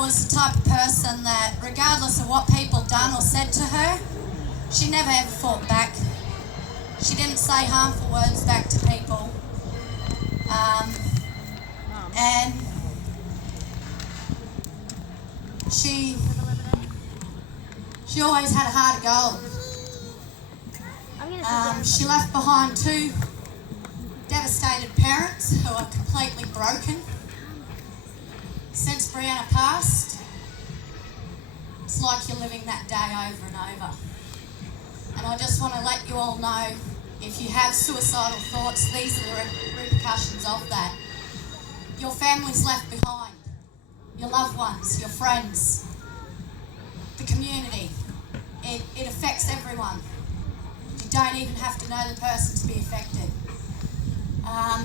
Breannah was the type of person that, regardless of what people done or said to her, she never ever fought back. She didn't say harmful words back to people. And she always had a heart of gold. She left behind 2 devastated parents who are completely broken. Since Breannah passed, it's like you're living that day over and over. And I just want to let you all know, if you have suicidal thoughts, these are the repercussions of that. Your family's left behind, your loved ones, your friends, the community. It affects everyone. You don't even have to know the person to be affected.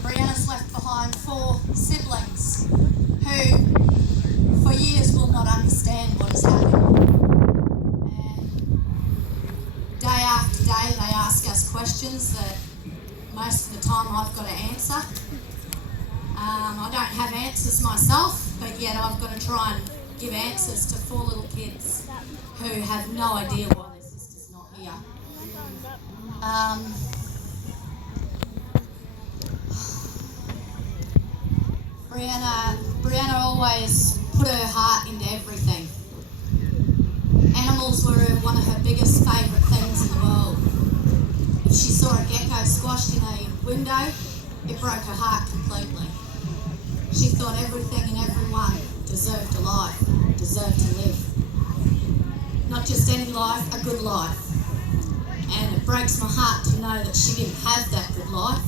Breannah's left behind 4 siblings who, for years, will not understand what is happening. And day after day, they ask us questions that most of the time I've got to answer. I don't have answers myself, but yet I've got to try and give answers to 4 little kids who have no idea why their sister's not here. Breannah always put her heart into everything. Animals were one of her biggest favourite things in the world. If she saw a gecko squashed in a window, it broke her heart completely. She thought everything and everyone deserved a life, deserved to live. Not just any life, a good life. And it breaks my heart to know that she didn't have that good life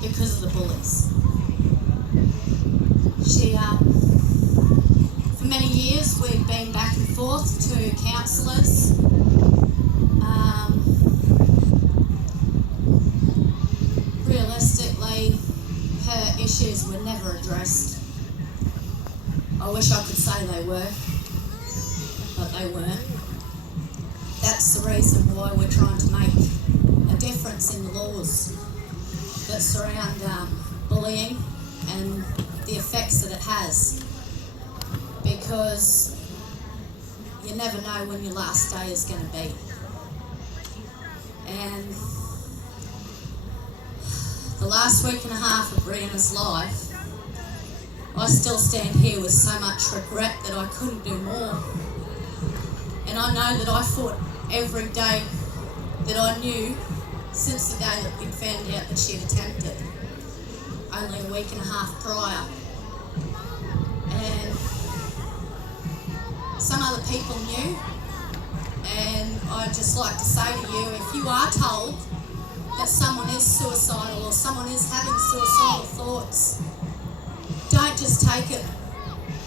because of the bullies. For many years, we've been back and forth to counsellors. Realistically, her issues were never addressed. I wish I could say they were, but they weren't. That's the reason why we're trying to make a difference in the laws that surround bullying and the effects that it has, because you never know when your last day is going to be. And the last week and a half of Breannah's life, I still stand here with so much regret that I couldn't do more. And I know that I fought every day that I knew since the day that we'd found out that she'd attempted, only a week and a half prior. And some other people knew, and I'd just like to say to you, if you are told that someone is suicidal or someone is having suicidal thoughts, don't just take it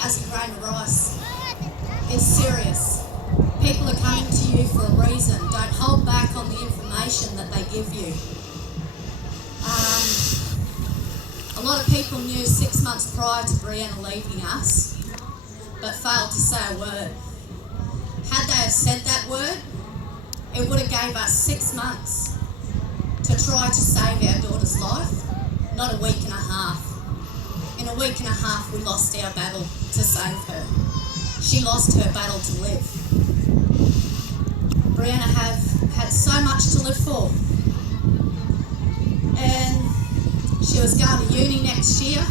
as a grain of rice. It's serious. People are coming to you for a reason. Don't hold back on the information that they give you. A lot of people knew 6 months prior to Breannah leaving us, but failed to say a word. Had they have said that word, it would have gave us 6 months to try to save our daughter's life, not a week and a half. In a week and a half, we lost our battle to save her. She lost her battle to live. Breannah had so much to live for. And she was going to uni next year.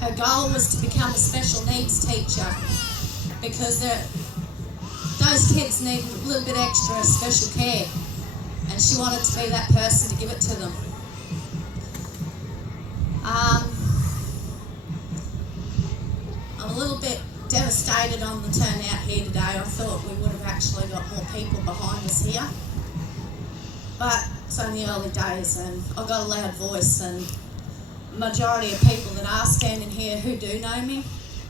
Her goal was to become a special needs teacher, because those kids need a little bit extra special care, and she wanted to be that person to give it to them. I'm a little bit devastated on the turnout here today. I thought we would have actually got more people behind us here, but it's only early days and I've got a loud voice, and the majority of people that are standing here who do know me,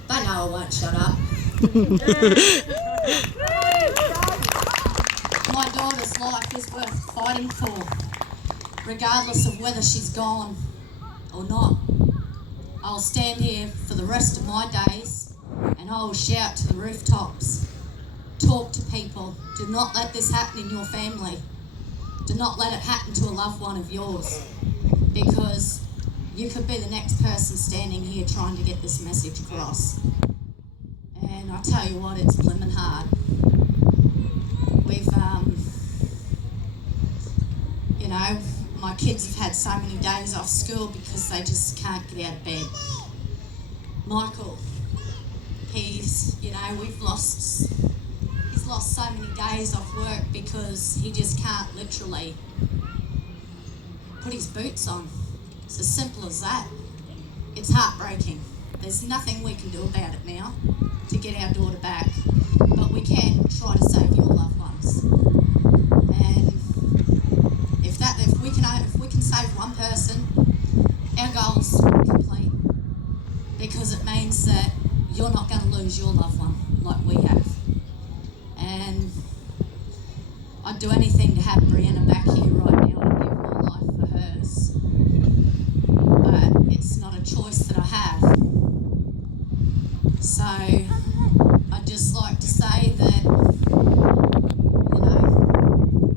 they know I won't shut up. My daughter's life is worth fighting for, regardless of whether she's gone or not. I'll stand here for the rest of my days and I will shout to the rooftops. Talk to people. Do not let this happen in your family. Do not let it happen to a loved one of yours, because you could be the next person standing here trying to get this message across. And I tell you what, it's blimmin' hard. We've, you know, my kids have had so many days off school because they just can't get out of bed. Michael, he's lost so many days off work because he just can't literally put his boots on. It's as simple as that. It's heartbreaking. There's nothing we can do about it now to get our daughter back, but we can try to save your loved ones. And if we can save one person, our goal's complete, because it means that you're not going to lose your loved one like we have. And I'd do anything to have Breannah back here right now and give my life for hers. But it's not a choice that I have. So I'd just like to say that,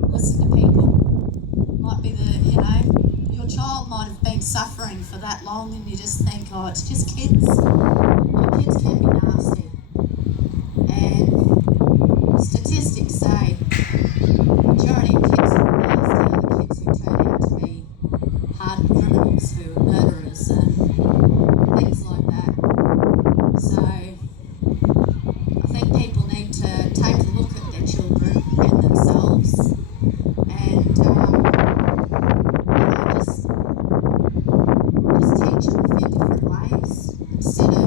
listen to people. Might be your child might have been suffering for that long and you just think, oh, it's just kids. Well, kids can be nasty. And statistics say the majority of kids who are nasty are the kids who turn out to be hardened criminals, who are murderers and things like that. So I think people need to take a look at their children and themselves and just teach them a few different ways instead of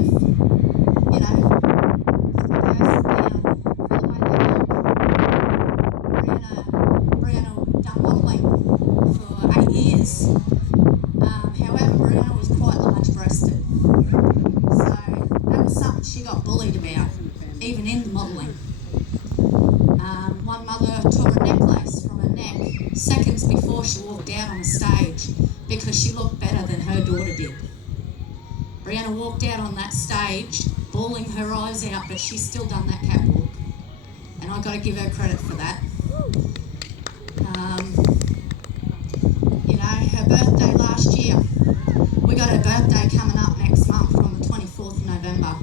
Breannah done modelling for 8 years. However, Breannah was quite large-breasted. So that was something she got bullied about, even in the modelling. One mother tore a necklace from her neck seconds before she walked out on the stage because she looked better than her daughter did. Breannah walked out on that stage, bawling her eyes out, but she still done that catwalk. And I've got to give her credit for that. Her birthday last year, we got her birthday coming up next month on the 24th of November.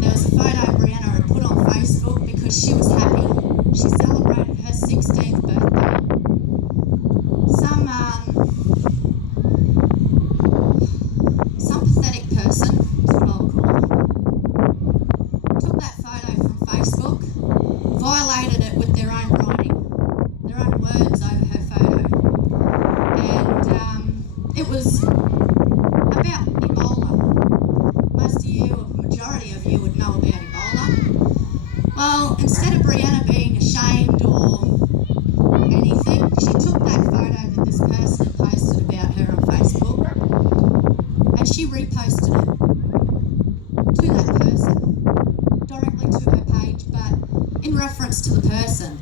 There was a photo Breannah had put on Facebook because she was happy. She celebrated her 16th birthday. Some pathetic person, is what I'll call them, took that photo from Facebook, violated it with their own writing, their own words over her photo. And it was about Ebola. Most of you, or the majority of you, would know about Ebola. Well, instead of Breannah being ashamed or anything, she took that photo that this person had posted about her on Facebook and she reposted it to that person, directly to her page, but in reference to the person.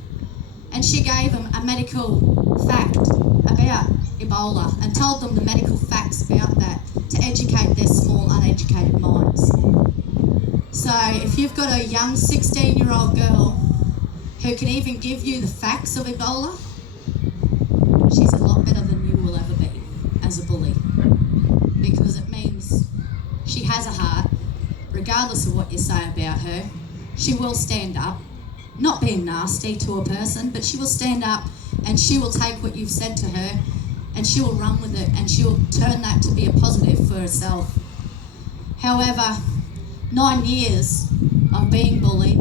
And she gave them a medical fact about Ebola and told them the medical facts about that to educate their small, uneducated minds. So if you've got a young 16-year-old girl who can even give you the facts of Ebola, she's a lot better than you will ever be as a bully, because it means she has a heart. Regardless of what you say about her, she will stand up, not being nasty to a person, but she will stand up and she will take what you've said to her and she will run with it and she will turn that to be a positive for herself. However, 9 years of being bullied,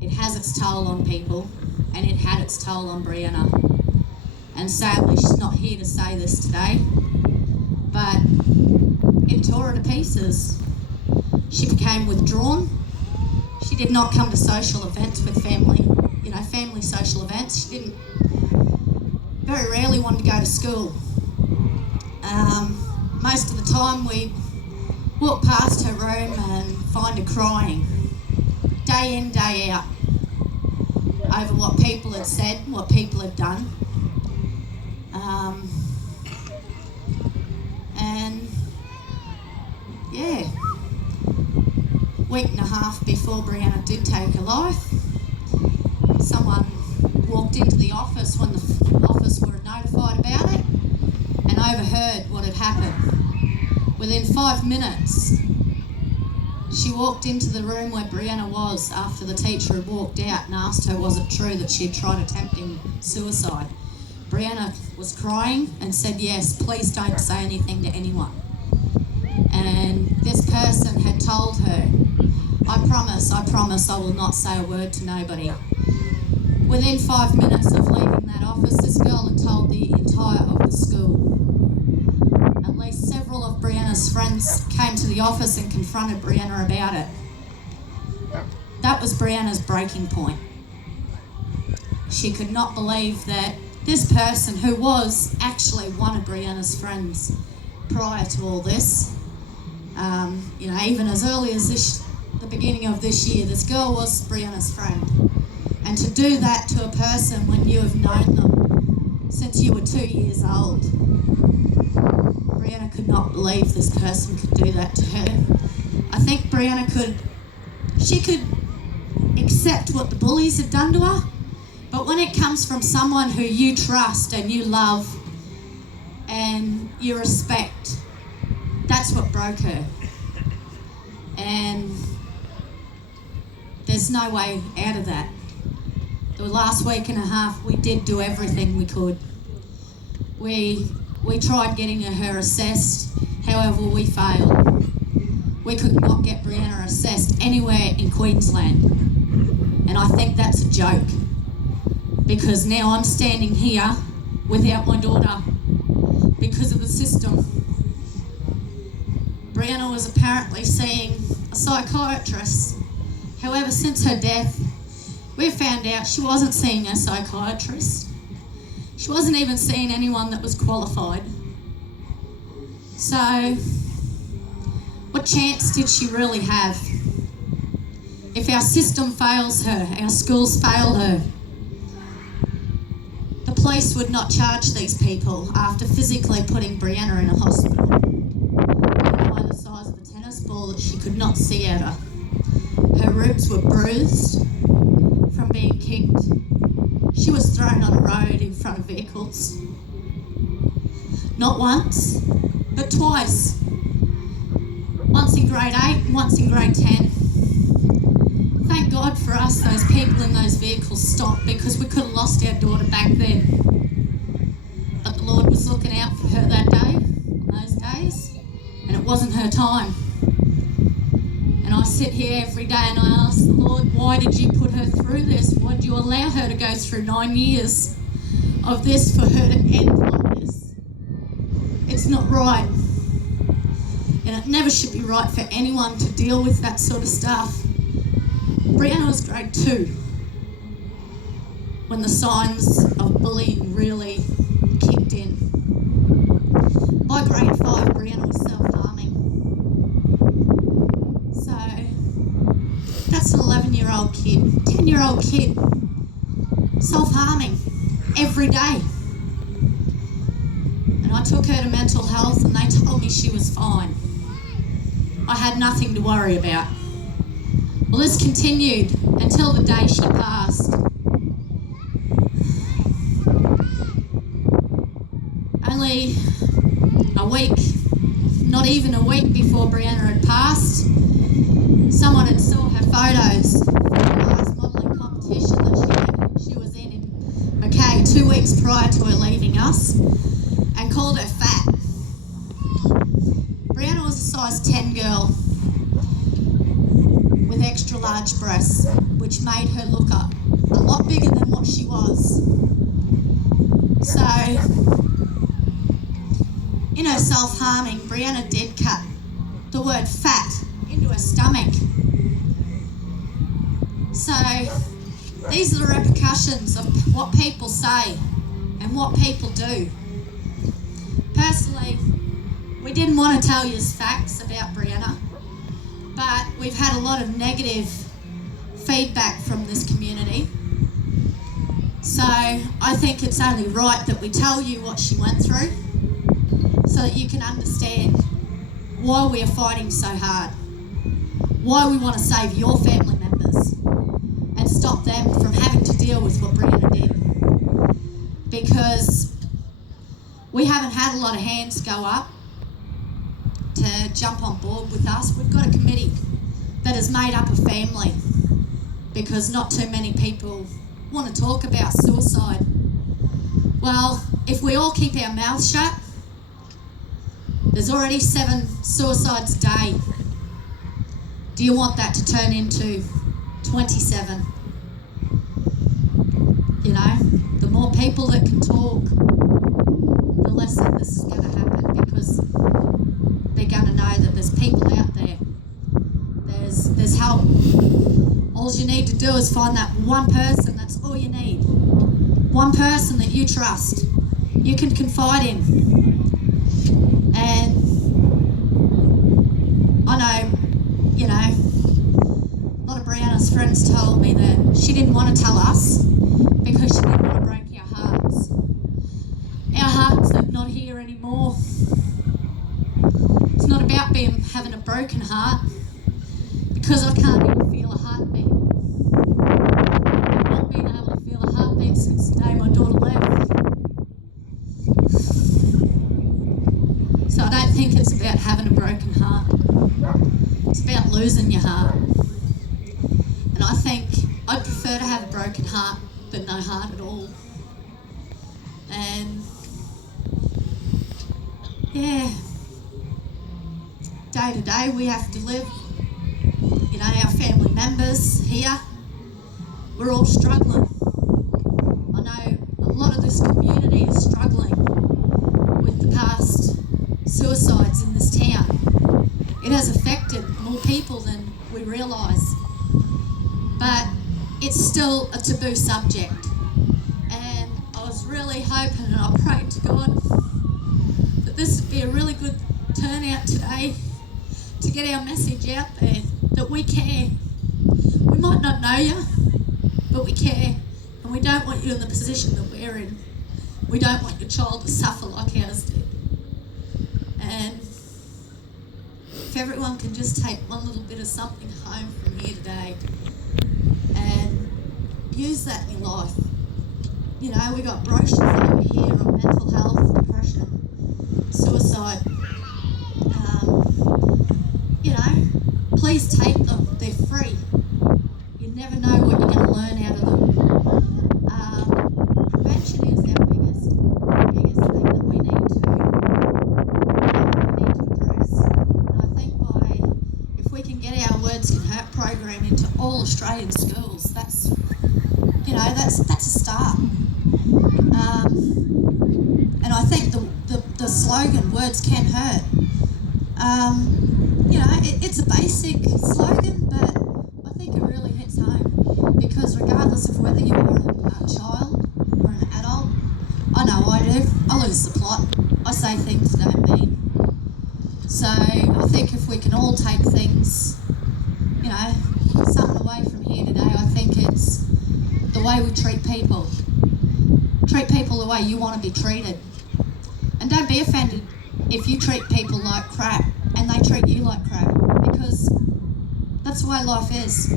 it has its toll on people, and it had its toll on Breannah. And sadly, she's not here to say this today, but it tore her to pieces. She became withdrawn. She did not come to social events with family, family social events. She very rarely wanted to go to school. Most of the time we walk past her room and find her crying, day in, day out, over what people had said, what people had done. And yeah, week and a half before Breannah did take her life, someone walked into the office when the office were notified about it and overheard what had happened. Within 5 minutes, She walked into the room where Breannah was after the teacher had walked out and asked her was it true that she had tried attempting suicide. Breannah was crying and said, yes, please don't say anything to anyone. And this person had told her, I promise I will not say a word to nobody. Within 5 minutes of leaving that office, this girl had told the entire of the school. At least several of Breannah's friends came to the office and confronted Breannah about it. That was Breannah's breaking point. She could not believe that this person, who was actually one of Breannah's friends prior to all this, even as early as the beginning of this year, this girl was Breannah's friend. And to do that to a person when you have known them since you were 2 years old, Breannah could not believe this person could do that to her. I think Breannah could accept what the bullies had done to her, but when it comes from someone who you trust and you love and you respect, that's what broke her. And there's no way out of that. The last week and a half, we did do everything we could. We tried getting her assessed, however we failed. We could not get Breannah assessed anywhere in Queensland. And I think that's a joke, because now I'm standing here without my daughter because of the system. Breannah was apparently seeing a psychiatrist. However, since her death, we've found out she wasn't seeing a psychiatrist. She wasn't even seeing anyone that was qualified. So, what chance did she really have? If our system fails her, our schools fail her, the police would not charge these people after physically putting Breannah in a hospital. An eye the size of a tennis ball that she could not see out of. Her ribs were bruised from being kicked. She was thrown on a road in front of vehicles. Not once, but twice. Once in grade 8 and once in grade 10. Thank God for us, those people in those vehicles stopped, because we could have lost our daughter back then. But the Lord was looking out for her that day, on those days, and it wasn't her time. And I sit here every day and I ask the Lord, why did you put her through this? Why did you allow her to go through 9 years of this for her to end like this? It's not right. And it never should be right for anyone to deal with that sort of stuff. Breannah was grade 2 when the signs of bullying really kicked in. By grade 5, Breannah was self-harming. So that's an 11-year-old kid, 10-year-old kid, self-harming every day. And I took her to mental health and they told me she was fine. I had nothing to worry about. Well, this continued until the day she passed. Only a week, not even a week before Breannah had passed, someone had saw her photos from the last modelling competition that she was in Mackay 2 weeks prior to her leaving us, and called her fat. Breannah was a size 10 girl with extra large breasts, which made her look a lot bigger than what she was. So, in her self-harming, Breannah did cut the word fat into her stomach. So, these are the repercussions of what people say and what people do. Personally, we didn't want to tell you facts about Breannah, but we've had a lot of negative feedback from this community. So I think it's only right that we tell you what she went through so that you can understand why we are fighting so hard, why we want to save your family members and stop them from having to deal with what Breannah did. Because we haven't had a lot of hands go up to jump on board with us. We've got a committee has made up a family because not too many people want to talk about suicide. Well, if we all keep our mouths shut, there's already 7 suicides a day. Do you want that to turn into 27? You know, the more people that can talk, the less that this is going to happen, because they're going to know that there's people out there. There's help. All you need to do is find that one person. That's all you need. One person that you trust, you can confide in. And I know, you know, a lot of Breannah's friends told me that she didn't want to tell us because she didn't want to break our hearts. Our hearts are not here anymore. It's not about having a broken heart, because I can't even feel a heartbeat. I've not been able to feel a heartbeat since the day my daughter left. So I don't think it's about having a broken heart. It's about losing your heart. And I think I'd prefer to have a broken heart than no heart at all. And yeah, day to day we have to live. You know, our family members here, we're all struggling. I know a lot of this community is struggling with the past suicides in this town. It has affected more people than we realise, but it's still a taboo subject. And I was really hoping, and I prayed to God, that this would be a really good turnout today to get our message out there, that we care. We might not know you, but we care, and we don't want you in the position that we're in. We don't want your child to suffer like ours did. And if everyone can just take one little bit of something home from here today and use that in your life. You know, we got brochures over here on mental health, depression, suicide. You know, please take them. They're free. You never know what you're going to learn out of them. Prevention is our biggest thing that we need to address. And I think if we can get our Words Can Hurt program into all Australian schools, that's a start. And I think the slogan, Words Can Hurt, you know, it's a basic slogan, but I think it really hits home, because regardless of whether you are a child or an adult, I know I do, I lose the plot. I say things that don't mean. So I think if we can all take things, you know, something away from here today, I think it's the way we treat people. Treat people the way you want to be treated. And don't be offended if you treat people like crap and they treat you like crap, because that's the way life is.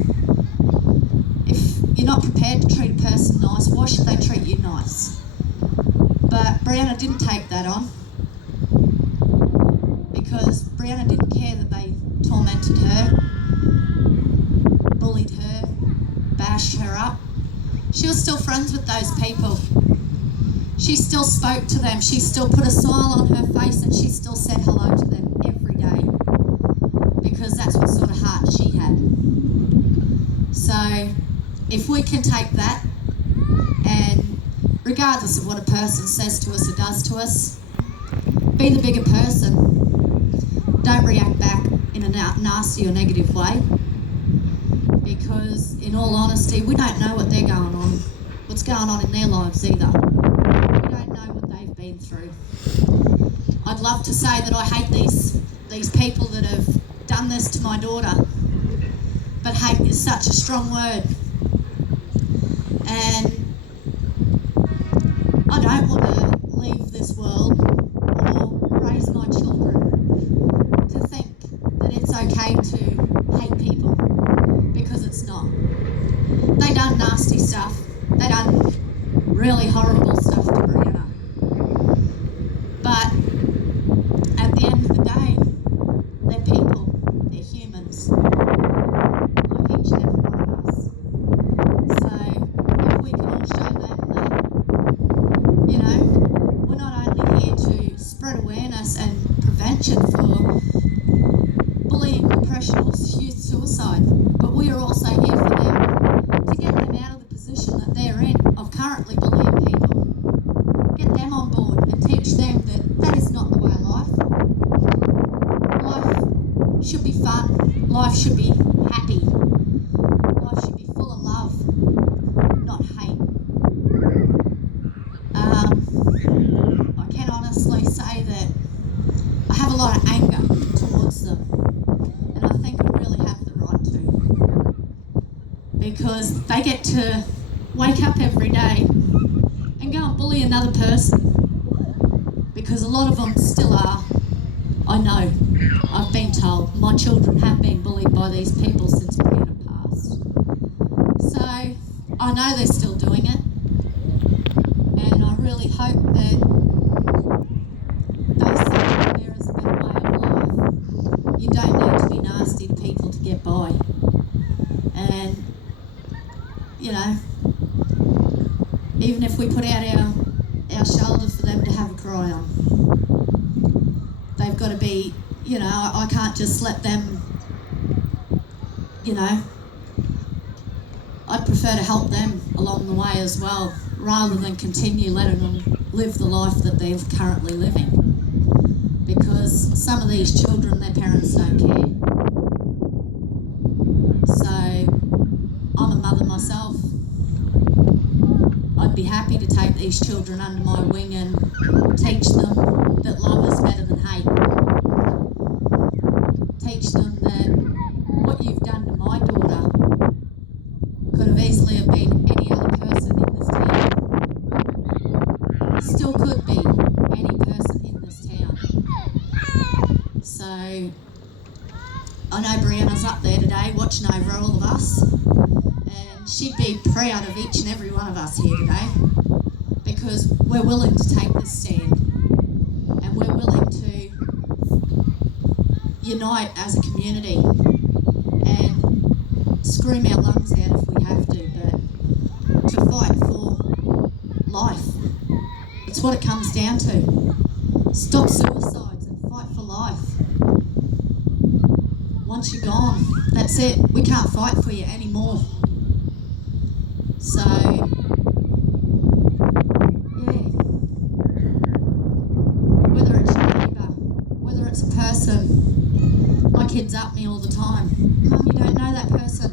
If you're not prepared to treat a person nice, why should they treat you nice? But Breannah didn't take that on, because Breannah didn't care that they tormented her, bullied her, bashed her up. She was still friends with those people. She still spoke to them. She still put a smile on her face, and she still said hello to them every day, because that's what sort of heart she had. So if we can take that, and regardless of what a person says to us or does to us, be the bigger person. Don't react back in a nasty or negative way, because in all honesty, we don't know what's going on in their lives either. We don't know what they've been through. I'd love to say that I hate these people that have done this to my daughter, but hate is such a strong word. And I don't want to leave this world or raise my children to think that it's okay to hate people, because it's not. They done nasty stuff. They done really horrible stuff to Breannah. But at the end of the day, they're people. They're humans. suicide, but we are also here for them, to get them out of the position that they're in of currently bullying people. Get them on board and teach them that that is not the way of life. Life should be fun. Life should be happy. Life should be full of love, not hate. I can honestly say that I have a lot of anger towards them, and I think I really have the right to, because they get to wake up every day and go and bully another person, because a lot of them still are. I know, I've been told, my children have been bullied by these people since Breannah passed. So I know they're still doing it, and I really hope that they see that there is a better way of life. You don't need to be nasty to people to get by. And, you know, even if we put out our shoulder for them to have a cry on, they've got to be, you know, I can't just let them, you know, I'd prefer to help them along the way as well, rather than continue letting them live the life that they're currently living. Because some of these children, their parents don't care. So, I'm a mother myself. I'd be happy to take these children under my wing and teach them that love is better than hate. Teach them that what you've done to my daughter could have easily have been any other person in this town. Still could be any person in this town. So, I know Breannah's up there today watching over all of us, and she'd be proud of each and every one of us here today, because we're willing to take this stand, and we're willing to unite as a community and scream our lungs out if we have to, but to fight for life. It's what it comes down to. Stop suicides and fight for life. Once you're gone, that's it. We can't fight for you anymore. So, yeah. Whether it's your neighbour, whether it's a person, my kids up me all the time. Mum, you don't know that person.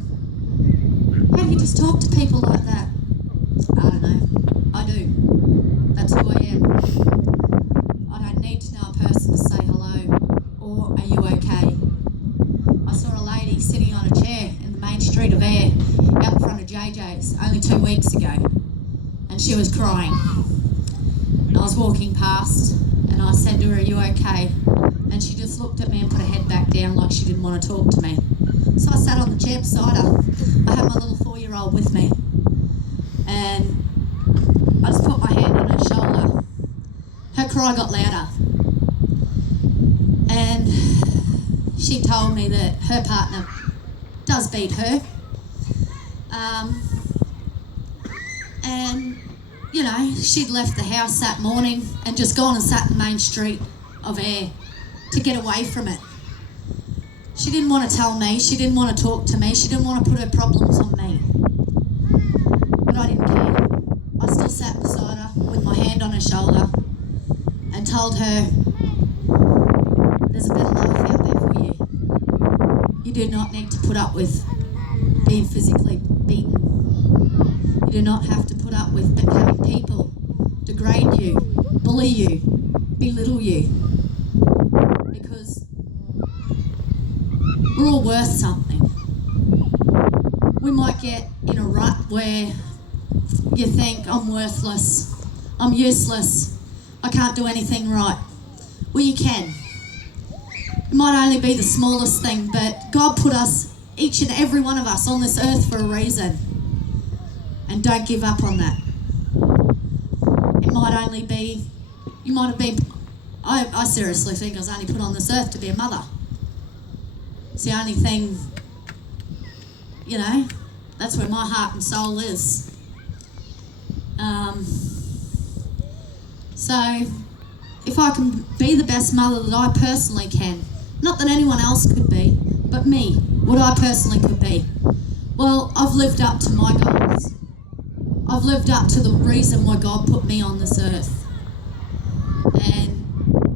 How do you just talk to people like that? I don't know. I do. That's who I am. I don't need to know a person to say hello or are you okay? I saw a lady sitting on a chair in the main street of Ayr out in front of JJ's only 2 weeks ago, and she was crying. And I was walking past and I said to her, are you okay? And she just looked at me and put her head back down like she didn't want to talk to me. So I sat on the chair beside her. I had my little 4-year-old with me, and I just put my hand on her shoulder. Her cry got louder, and she told me that her partner does beat her. And, you know, she'd left the house that morning and just gone and sat in the main street of Ayr to get away from it. She didn't want to tell me, she didn't want to talk to me, she didn't want to put her problems on me. But I didn't care. I still sat beside her with my hand on her shoulder and told her, there's a better life out there for you. You do not need to put up with being physically beaten. You do not have to put up with having people degrade you, bully you, belittle you. Because we're all worth something. We might get in a rut where you think, I'm worthless, I'm useless, I can't do anything right. Well, you can. It might only be the smallest thing, but God put us, each and every one of us, on this earth for a reason. And don't give up on that. It might only be, you might have been, I seriously think I was only put on this earth to be a mother. It's the only thing, you know, that's where my heart and soul is. So, if I can be the best mother that I personally can, not that anyone else could be, but me, what I personally could be. Well, I've lived up to my goals. I've lived up to the reason why God put me on this earth. And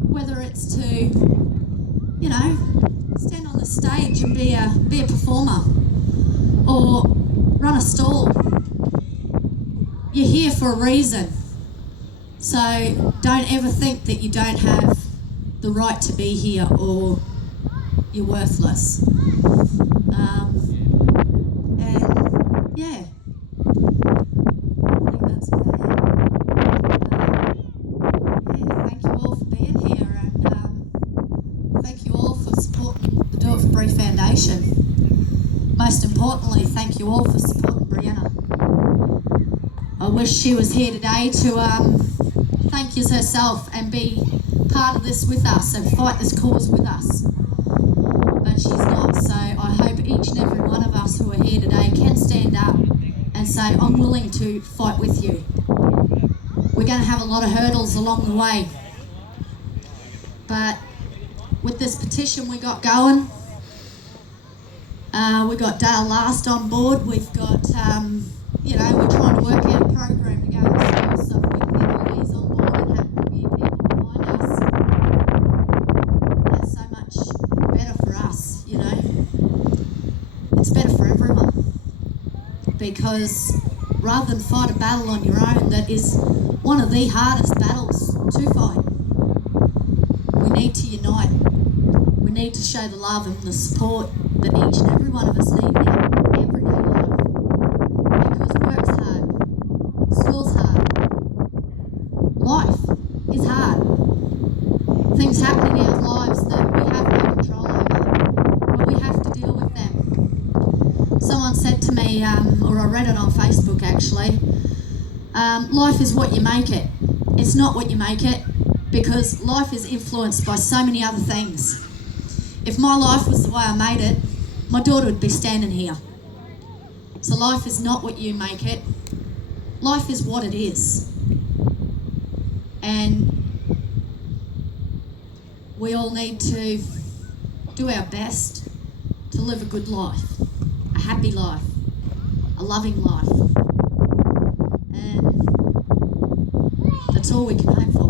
whether it's to, you know, stand on the stage and be a performer or run a stall, you're here for a reason. So don't ever think that you don't have the right to be here or you're worthless. And yeah, I think that's about it. Yeah, thank you all for being here, and thank you all for supporting the Do It for Bree Foundation. Most importantly, thank you all for supporting Breannah. I wish she was here today to thank you herself and be part of this with us and fight this cause with us. But she's not, so I hope each and every one of us who are here today can stand up and say, I'm willing to fight with you. We're going to have a lot of hurdles along the way. But with this petition we got going, we got Dale Last on board. We've got, we're trying to work out a program to go in schools so if we can get all these on board and have more young people behind us. That's so much better for us, you know. It's better for everyone. Because rather than fight a battle on your own, that is one of the hardest battles to fight. We need to unite. We need to show the love and the support that each and every one of us need in our everyday life. Because work's hard, school's hard, life is hard. Things happen in our lives that we have no control over, but we have to deal with them. Someone said to me, or I read it on Facebook actually, life is what you make it. It's not what you make it, because life is influenced by so many other things. If my life was the way I made it, my daughter would be standing here. So life is not what you make it. Life is what it is. And we all need to do our best to live a good life, a happy life, a loving life. And that's all we can hope for.